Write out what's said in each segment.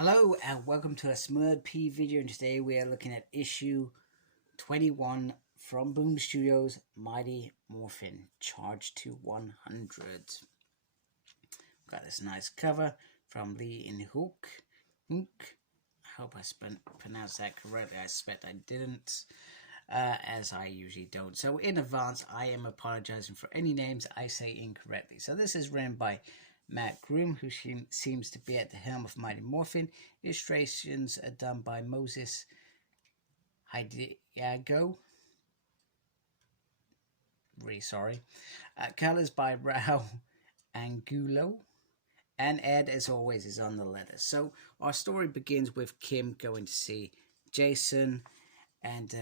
Hello and welcome to a Smurd P video, and today we are looking at issue 21 from Boom Studios, Mighty Morphin, Charge to 100. Got this nice cover from Lee in Hook. I hope I pronounced that correctly. I expect I didn't, as I usually don't. So in advance, I am apologizing for any names I say incorrectly. So this is written by Matt Groom, who seems to be at the helm of Mighty Morphin. Illustrations are done by Moses Hidiago. Really sorry. Colors by Rao Angulo. And Ed, as always, is on the letter. So our story begins with Kim going to see Jason and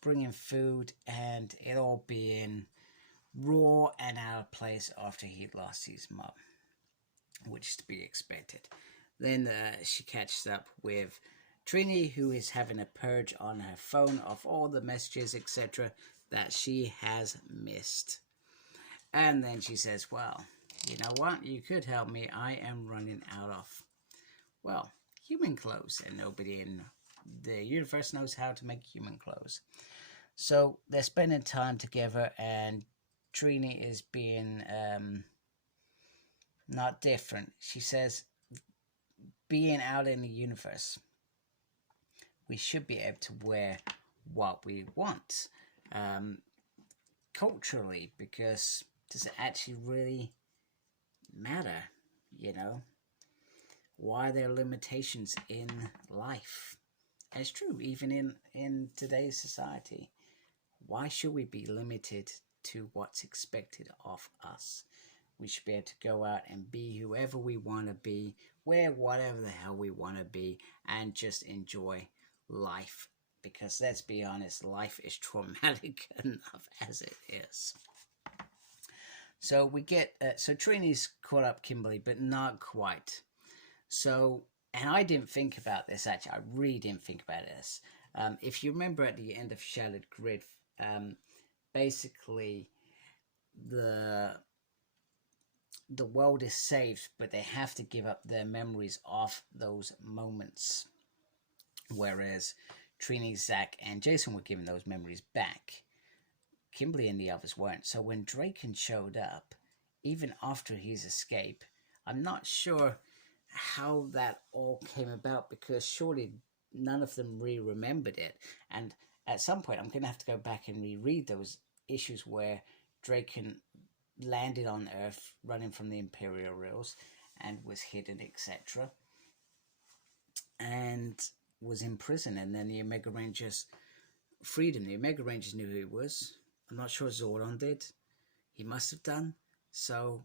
bringing food, and it all being raw and out of place after he lost his mum, which is to be expected. Then she catches up with Trini, who is having a purge on her phone of all the messages, etc., that she has missed. And then she says, well, you know what? You could help me. I am running out of, well, human clothes, and nobody in the universe knows how to make human clothes. So they're spending time together, and Trini is being not different. She says, being out in the universe, we should be able to wear what we want culturally, because does it actually really matter? You know, why are there limitations in life? And it's true, even in today's society. Why should we be limited to what's expected of us? We should be able to go out and be whoever we want to be, wear whatever the hell we want to be, and just enjoy life. Because let's be honest, life is traumatic enough as it is. So we get, so Trini's caught up Kimberly, but not quite. So, and I didn't think about this, actually. I really didn't think about this. If you remember at the end of Shattered Grid, basically the world is saved, but they have to give up their memories of those moments. Whereas Trini, Zach, and Jason were given those memories back. Kimberly and the others weren't. So when Draken showed up, even after his escape, I'm not sure how that all came about, because surely none of them really remembered it. And at some point, I'm going to have to go back and reread those issues where Draken landed on Earth running from the Imperial Rails and was hidden, etc., and was in prison, and then the Omega Rangers freed him. The Omega Rangers knew who he was. I'm not sure Zordon did. He must have done. So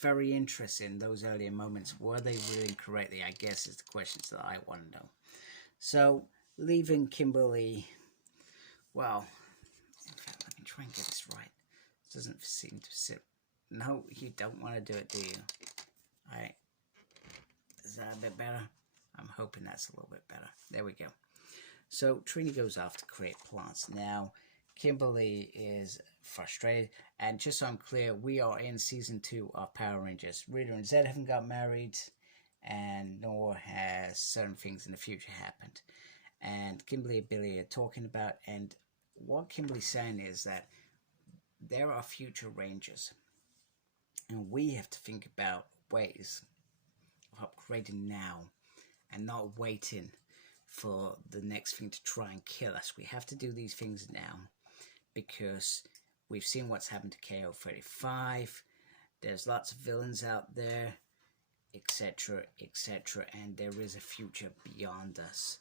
very interesting, those earlier moments. Were they really correctly, I guess, is the questions that I want to know. So leaving Kimberly, well, in fact, let me try and get this right. It doesn't seem to sit. No, you don't want to do it, do you? Alright. Is that a bit better? I'm hoping that's a little bit better. There we go. So Trini goes off to create plants. Now, Kimberly is frustrated. And just so I'm clear, we are in season 2 of Power Rangers. Rita and Zed haven't got married, and nor has certain things in the future happened. And Kimberly and Billy are talking about, and what Kimberly's saying is that there are future Rangers, and we have to think about ways of upgrading now and not waiting for the next thing to try and kill us. We have to do these things now, because we've seen what's happened to KO-35. There's lots of villains out there, etc., etc., and there is a future beyond us.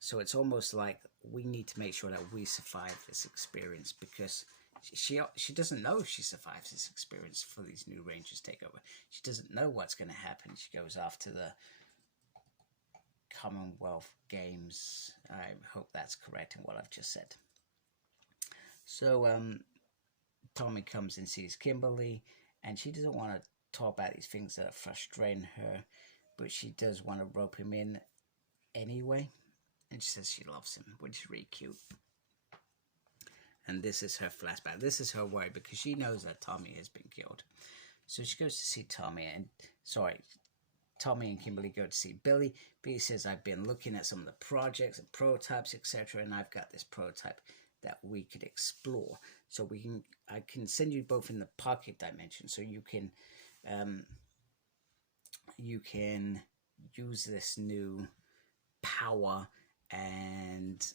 So it's almost like we need to make sure that we survive this experience, because she doesn't know if she survives this experience for these new Rangers take over. She doesn't know what's going to happen. She goes after the Commonwealth Games. I hope that's correct in what I've just said. So Tommy comes and sees Kimberly, and she doesn't want to talk about these things that are frustrating her, but she does want to rope him in anyway. And she says she loves him, which is really cute. And this is her flashback. This is her worry, because she knows that Tommy has been killed. So she goes to see Tommy, and Tommy and Kimberly go to see Billy. Billy says, I've been looking at some of the projects and prototypes, etc., and I've got this prototype that we could explore. So I can send you both in the pocket dimension, so you can use this new power and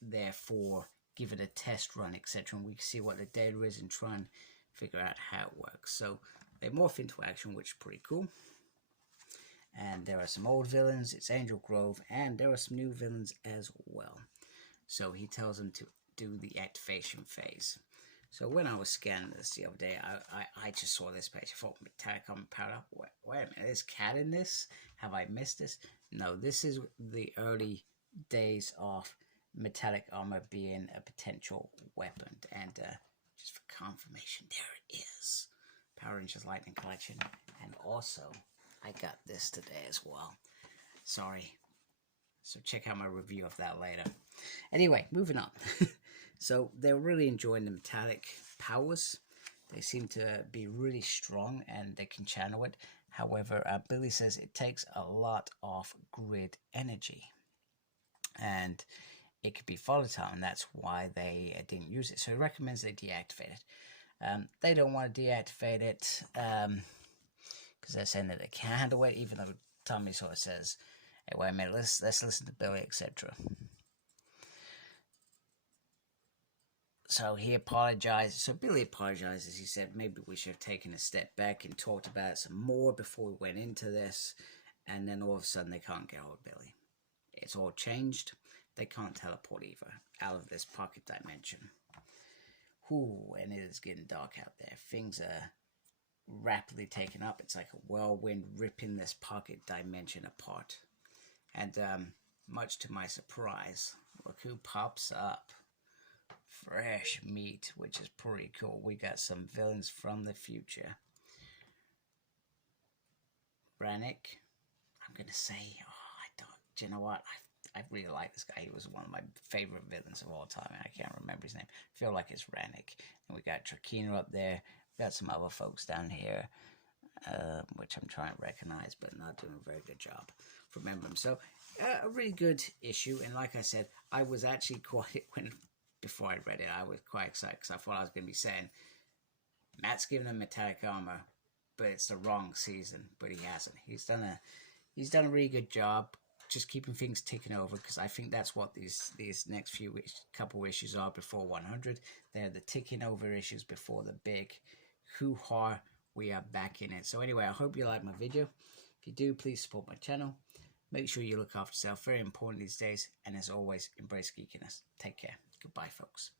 therefore give it a test run, etc., and we can see what the data is and try and figure out how it works. So they morph into action, which is pretty cool. And there are some old villains, it's Angel Grove, and there are some new villains as well. So he tells them to do the activation phase. So when I was scanning this the other day, I just saw this page. I thought, metallic armor powered up. Wait a minute, there's cat in this? Have I missed this? No, this is the early days of metallic armor being a potential weapon. And just for confirmation, there it is. Power Rangers Lightning Collection. And also, I got this today as well. Sorry. So check out my review of that later. Anyway, moving on. So they're really enjoying the metallic powers. They seem to be really strong and they can channel it. However, Billy says it takes a lot of grid energy. And it could be volatile, and that's why they didn't use it. So he recommends they deactivate it. They don't want to deactivate it because they're saying that they can't handle it, even though Tommy sort of says, hey, wait a minute, let's listen to Billy, etc. So he apologizes. So Billy apologizes. He said maybe we should have taken a step back and talked about it some more before we went into this. And then all of a sudden they can't get hold of Billy. It's all changed. They can't teleport either out of this pocket dimension. Ooh, and it is getting dark out there. Things are rapidly taken up. It's like a whirlwind ripping this pocket dimension apart. And much to my surprise, look who pops up. Fresh meat, which is pretty cool. We got some villains from the future. Brannick, I'm gonna say, do you know what? I really like this guy. He was one of my favorite villains of all time, and I can't remember his name. I feel like it's Rannick. And we got Trakina up there. We got some other folks down here, which I'm trying to recognize, but not doing a very good job of remembering. So, a really good issue. And like I said, I was actually before I read it, I was quite excited because I thought I was going to be saying, Matt's giving him metallic armor, but it's the wrong season. But he hasn't. He's done a really good job just keeping things ticking over, because I think that's what these next couple issues are before 100. They're the ticking over issues before the big hoo-ha. We are back in it. So anyway, I hope you like my video. If you do, please support my channel. Make sure you look after yourself. Very important these days. And as always, embrace geekiness. Take care. Goodbye, folks.